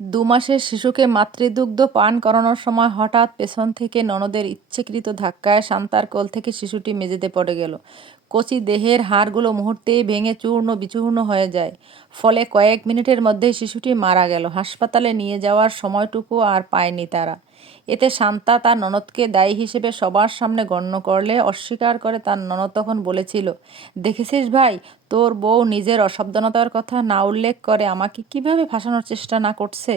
দুমাসের শিশুকে মাতৃদুগ্ধ পান করানোর সময় হঠাৎ পেছন থেকে ননদের ইচ্ছাকৃত ধাক্কায় শান্তার কোল থেকে শিশুটি মেঝেতে পড়ে গেল। কচি দেহের হাড়গুলো মুহূর্তেই ভেঙে চূর্ণ বিচূর্ণ হয়ে যায়। ফলে কয়েক মিনিটের মধ্যেই শিশুটি মারা গেল। হাসপাতালে নিয়ে যাওয়ার সময়টুকু আর পায়নি তারা। এতে শান্তা তার ননদকে দায়ী হিসেবে সবার সামনে গণ্য করলে অস্বীকার করে তার ননদ তখন বলেছিল, দেখেছিস ভাই, তোর বউ নিজের অসাবধানতার কথা না উল্লেখ করে আমাকে কিভাবে ফাঁসানোর চেষ্টা না করছে।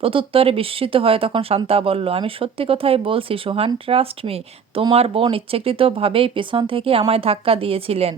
প্রত্যুত্তরে বিস্মিত হয়ে তখন শান্তা বলল, আমি সত্যি কথাই বলছি সোহান, ট্রাস্ট মি। তোমার বোন ইচ্ছাকৃতভাবেই পেছন থেকে আমায় ধাক্কা দিয়েছিলেন,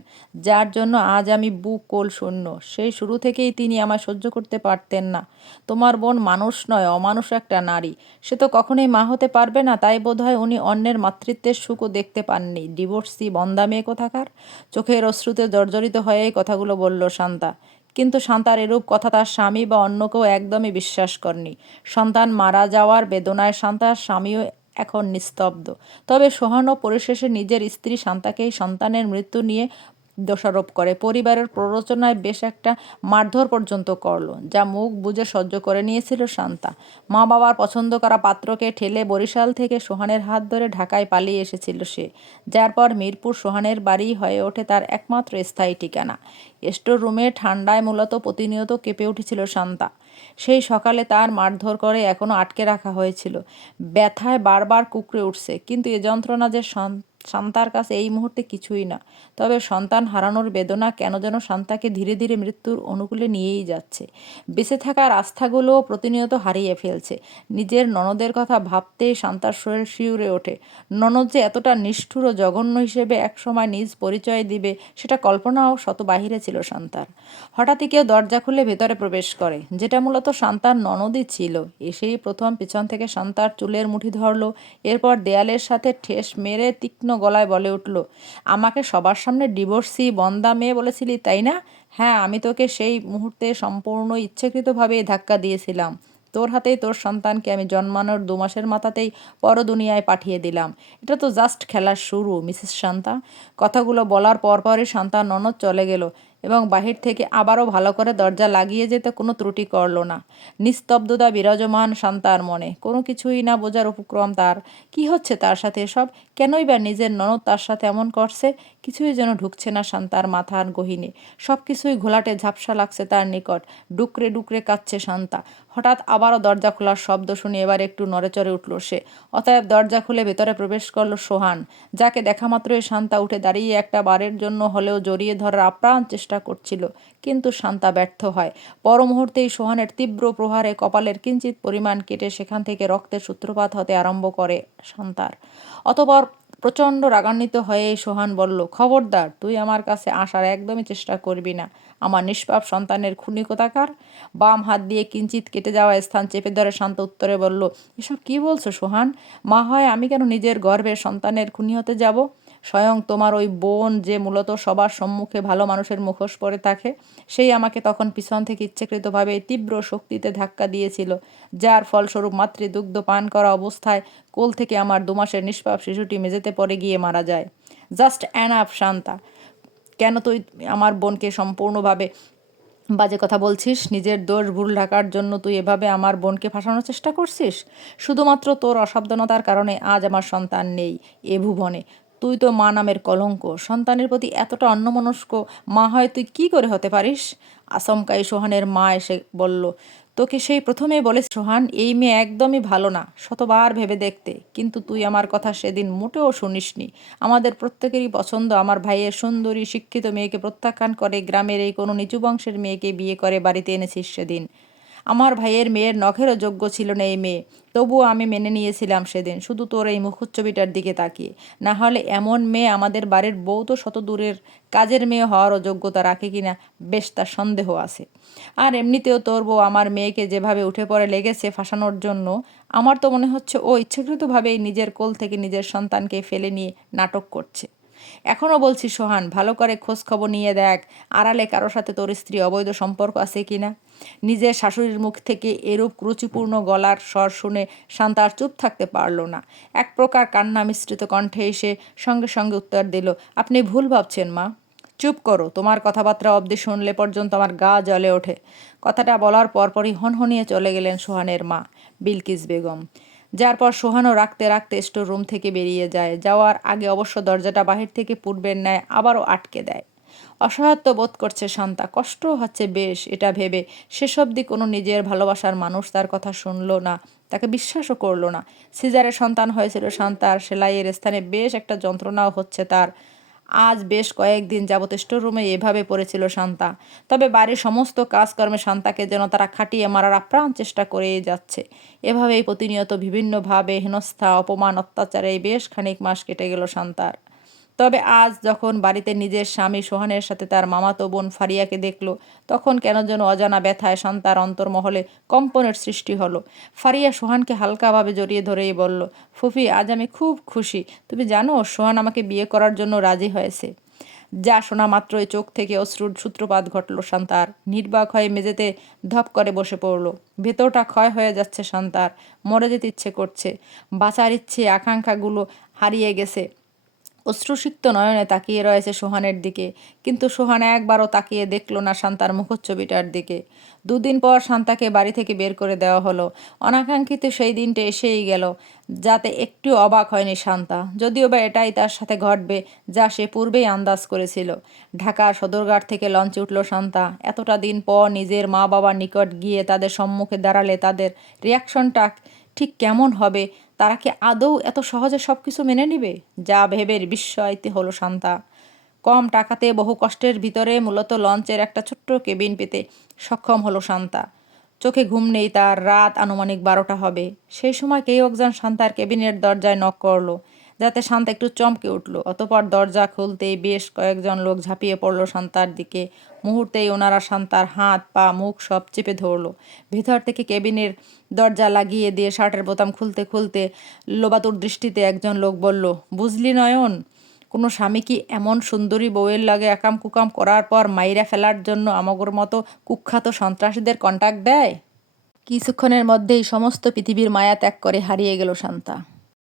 যার জন্য আজ আমি বুক কোল শূন্য। সেই শুরু থেকেই তিনি আমায় সহ্য করতে পারতেন না। তোমার বোন মানুষ নয়, অমানুষ একটা নারী। সে তো কখনোই মা হতে পারবে না, তাই বোধহয় উনি অন্যের মাতৃত্বের সুখও দেখতে পাননি। ডিভোর্সি বন্দা মেয়ে কোথাকার। চোখের অশ্রুতে জর্জরিত হয়ে এই কথাগুলো বলল শান্তা। কিন্তু শান্তার এরূপ কথা তার স্বামী বা অন্য কেউ একদমই বিশ্বাস করেনি। সন্তান মারা যাওয়ার বেদনায় শান্তার স্বামীও এখন নিস্তব্ধ। তবে সোহানও পরিশেষে নিজের স্ত্রী শান্তাকেই সন্তানের মৃত্যু নিয়ে দোষারোপ করে। পরিবারের প্ররোচনায় বেশ একটা মারধর পর্যন্ত করল, যা মুখ বুজে সহ্য করে নিয়েছিল শান্তা। মা বাবার পছন্দ করা পাত্রকে ঠেলে বরিশাল থেকে সোহানের হাত ধরে ঢাকায় পালিয়ে এসেছিল সে, যার পর মিরপুর সোহানের বাড়ি হয়ে ওঠে তার একমাত্র স্থায়ী ঠিকানা। স্টোর রুমে ঠান্ডায় মূলত প্রতিনিয়ত কেঁপে উঠেছিল শান্তা। সেই সকালে তার মারধর করে এখনও আটকে রাখা হয়েছিল। ব্যথায় বারবার কুঁকড়ে উঠছে, কিন্তু এ যন্ত্রণা যে শান্তার কাছে এই মুহূর্তে কিছুই না। তবে সন্তান হারানোর বেদনা কেন যেন শান্তাকে ধীরে ধীরে মৃত্যুর অনুকূলে নিয়েই যাচ্ছে। বেঁচে থাকার আস্থাগুলোও প্রতিনিয়ত হারিয়ে ফেলছে। নিজের ননদের কথা ভাবতেই শান্তার শরীর শিউরে ওঠে। ননদ যে এতটা নিষ্ঠুর ও জঘন্য হিসেবে একসময় নিজ পরিচয় দিবে, সেটা কল্পনাও শত বাহিরে ছিল শান্তার। হঠাৎই কেউ দরজা খুলে ভেতরে প্রবেশ করে, যেটা মূলত শান্তার ননদই ছিল। এসেই প্রথম পিছন থেকে শান্তার চুলের মুঠি ধরল, এরপর দেয়ালের সাথে ঠেস মেরে তীক্ষ্ণ গলায় বলে উঠল, আমাকে সবার সামনে ডিভোর্সি বন্দা মেয়ে বলেছিলি, তাই না? হ্যাঁ, আমি তোকে সেই মুহূর্তে সম্পূর্ণ ইচ্ছাকৃতভাবেই ধাক্কা দিয়েছিলাম। তোর হাতেই তোর সন্তানকে আমি জন্মানোর 2 মাসের মাথাতেই পরদুনিয়ায় পাঠিয়ে দিলাম। এটা তো জাস্ট খেলার শুরু, মিসেস শান্তা। কথাগুলো বলার পরপরই শান্তার ননদ চলে গেল এবং বাহির থেকে আবারও ভালো করে দরজা লাগিয়ে যেতে কোনো ত্রুটি করল না। নিস্তব্ধতা বিরাজমান শান্তার মনে। কোনো কিছুই না বোঝার উপক্রম তার। কি হচ্ছে তার সাথে এসব? কেনই বা নিজের ননদ তার সাথে এমন করছে? কিছুই যেন ঢুকছে না শান্তার মাথার গহীনে। সব কিছুই ঘোলাটে ঝাপসা লাগছে তার নিকট। ডুকরে ডুকরে কাঁদছে শান্তা। হঠাৎ আবারও দরজা খোলার শব্দ শুনে এবার একটু নড়েচড়ে উঠল সে। অতএব দরজা খুলে ভেতরে প্রবেশ করল সোহান, যাকে দেখা মাত্রই শান্তা উঠে দাঁড়িয়ে একটা বারের জন্য হলেও জড়িয়ে ধরার আপ্রাণ চেষ্টা করছিল। কিন্তু শান্তা ব্যর্থ হয়। পর মুহূর্তেই সোহানের তীব্র প্রহারে কপালের কিঞ্চিত পরিমাণ কেটে সেখান থেকে রক্তের সূত্রপাত হতে আরম্ভ করে শান্তার। অতঃপর প্রচণ্ড রাগান্বিত হয়ে সোহান বলল, খবরদার, তুই আমার কাছে আসার একদমই চেষ্টা করবি না। আমার নিষ্পাপ সন্তানের খুনি কোথাকার। বাম হাত দিয়ে কিঞ্চিত কেটে যাওয়া স্থান চেপে ধরে শান্ত উত্তরে বলল, এসব কি বলছো সোহান? মা হয় আমি কেন নিজের গর্ভের সন্তানের খুনি হতে যাব? স্বয়ং তোমার ওই বোন, যে মূলত সবার সম্মুখে ভালো মানুষের মুখোশ পরে থাকে, সেই আমাকে তখন পিছন থেকে ইচ্ছাকৃতভাবে তীব্র শক্তিতে ধাক্কা দিয়েছিল, যার ফলস্বরূপ মাতৃদুগ্ধ পান করা অবস্থায় কোল থেকে আমার 2 মাসের নিষ্পাপ শিশুটি মেঝেতে পড়ে গিয়ে মারা যায়। Just enough Shanta. কেন তুই আমার বোনকে সম্পূর্ণভাবে বাজে কথা বলছিস? নিজের দোষ ভুল ঢাকার জন্য তুই এভাবে আমার বোনকে ফাঁসানোর চেষ্টা করছিস। শুধুমাত্র তোর অসাবধানতার কারণে আজ আমার সন্তান নেই এ ভুবনে। তুই তো মা নামের কলঙ্ক। সন্তানের প্রতি এতটা অন্যমনস্ক মা হয় তুই কি করে হতে পারিস? আচমকাই সোহানের মা এসে বলল, তোকে সেই প্রথমেই বলে সোহান, এই মেয়ে একদমই ভালো না, শতবার ভেবে দেখতে। কিন্তু তুই আমার কথা সেদিন মোটেও শুনিসনি। আমাদের প্রত্যেকেরই পছন্দ আমার ভাইয়ের সুন্দরী শিক্ষিত মেয়েকে প্রত্যাখ্যান করে গ্রামের এই কোনো নিচু বংশের মেয়েকে বিয়ে করে বাড়িতে এনেছিস সেদিন। আমার ভাইয়ের মেয়ের নখেরও যোগ্য ছিল না এই মেয়ে। তবুও আমি মেনে নিয়েছিলাম সেদিন, শুধু তোর এই মুখচ্ছবিটার দিকে তাকিয়ে। না হলে এমন মেয়ে আমাদের বাড়ির বউ তো শত দূরের কাজের মেয়ে হওয়ারও যোগ্যতা রাখে কিনা বেশ তার সন্দেহ আছে। আর এমনিতেও তোর বউ আমার মেয়েকে যেভাবে উঠে পড়ে লেগেছে ফাঁসানোর জন্য, আমার তো মনে হচ্ছে ও ইচ্ছাকৃতভাবেই নিজের কোল থেকে নিজের সন্তানকে ফেলে নিয়ে নাটক করছে। এখনও বলছি সোহান, ভালো করে খোঁজ খবর নিয়ে দেখ আড়ালে কারোর সাথে তোর স্ত্রী অবৈধ সম্পর্ক আছে কিনা। নিজের শাশুড়ির মুখ থেকে এরূপ ক্রুচিপূর্ণ গলার স্বর শুনে শান্তা আর চুপ থাকতে পারল না। এক প্রকার কান্না মিশ্রিত কণ্ঠে এসে সঙ্গে সঙ্গে উত্তর দিল, আপনি ভুল ভাবছেন মা। চুপ করো, তোমার কথাবার্তা অবধি শুনলে পর্যন্ত আমার গা জ্বলে ওঠে। কথাটা বলার পরপরই হনহনিয়ে চলে গেলেন সোহানের মা, বিলকিস বেগম। যার পর সোহানও রাখতে রাখতে স্টোর রুম থেকে বেরিয়ে যায়। যাওয়ার আগে অবশ্য দরজাটা বাহির থেকে পূর্বের ন্যায় আবারও আটকে দেয়। অসহায়ত্ব বোধ করছে শান্তা, কষ্টও হচ্ছে বেশ এটা ভেবে। শেষ অবধি কোনো নিজের ভালোবাসার মানুষ তার কথা শুনলো না, তাকে বিশ্বাসও করলো না। সিজারের সন্তান হয়েছিল শান্তার, সেলাইয়ের স্থানে বেশ একটা যন্ত্রণাও হচ্ছে তার। আজ বেশ কয়েকদিন যাবৎ স্টোর রুমে এভাবে পড়েছিল শান্তা। তবে বাড়ির সমস্ত কাজকর্মে শান্তাকে যেন তারা খাটিয়ে মারার আপ্রাণ চেষ্টা করেই যাচ্ছে। এভাবেই প্রতিনিয়ত বিভিন্নভাবে হেনস্থা, অপমান, অত্যাচারে বেশ খানিক মাস কেটে গেল শান্তার। তবে আজ যখন বাড়িতে নিজের স্বামী সোহানের সাথে তার মামাতো বোন ফারিয়াকে দেখল, তখন কেন যেন অজানা ব্যথায় শান্তার অন্তর্মহলে কম্পনের সৃষ্টি হলো। ফারিয়া সোহানকে হালকাভাবে জড়িয়ে ধরেই বলল, ফুফি, আজ আমি খুব খুশি। তুমি জানো, সোহান আমাকে বিয়ে করার জন্য রাজি হয়েছে। যা শোনা মাত্রই চোখ থেকে অশ্রুর সূত্রপাত ঘটল শান্তার। নির্বাক হয়ে মেঝেতে ধপ করে বসে পড়ল। ভেতরটা ক্ষয় হয়ে যাচ্ছে শান্তার। মরে যেতে ইচ্ছে করছে। বাঁচার ইচ্ছে, আকাঙ্ক্ষাগুলো হারিয়ে গেছে। অশ্রুসিক্ত নয়নে তাকিয়ে রয়েছে সোহানের দিকে, কিন্তু সোহান একবারও তাকিয়ে দেখল না শান্তার মুখচ্ছবিটার দিকে। দুদিন পর শান্তাকে বাড়ি থেকে বের করে দেওয়া হলো। অনাকাঙ্ক্ষিত সেই দিনটা এসেই গেল, যাতে একটু অবাক হয়নি শান্তা। যদিও বা এটাই তার সাথে ঘটবে, যা সে পূর্বেই আন্দাজ করেছিল। ঢাকার সদরঘাট থেকে লঞ্চে উঠল শান্তা। এতটা দিন পর নিজের মা বাবার নিকট গিয়ে তাদের সম্মুখে দাঁড়ালে তাদের রিয়াকশনটা ঠিক কেমন হবে? তারা কি আদৌ এত সহজে সব কিছু মেনে নিবে? যা ভেবে বিস্ময়িত হলো শান্তা। কম টাকাতে বহু কষ্টের ভিতরে মূলত লঞ্চের একটা ছোট্ট কেবিন পেতে সক্ষম হলো শান্তা। চোখে ঘুম নেই তার। রাত আনুমানিক 12টা হবে। সেই সময় কেউ একজন শান্তার কেবিনের দরজায় নক করলো, যাতে শান্তা একটু চমকে উঠল। অতপর দরজা খুলতেই বেশ কয়েকজন লোক ঝাঁপিয়ে পড়ল শান্তার দিকে। মুহূর্তেই ওনারা শান্তার হাত, পা, মুখ সব চেপে ধরল। ভেতর থেকে কেবিনের দরজা লাগিয়ে দিয়ে শার্টের বোতাম খুলতে খুলতে লোবাতুর দৃষ্টিতে একজন লোক বলল, বুঝলি নয়ন, কোনো স্বামী কি এমন সুন্দরী বউয়ের লাগে একাম কুকাম করার পর মাইরা ফেলার জন্য আমাগোর মতো কুখ্যাত সন্ত্রাসীদের কন্টাক্ট দেয়? কিছুক্ষণের মধ্যেই সমস্ত পৃথিবীর মায়া ত্যাগ করে হারিয়ে গেল শান্তা।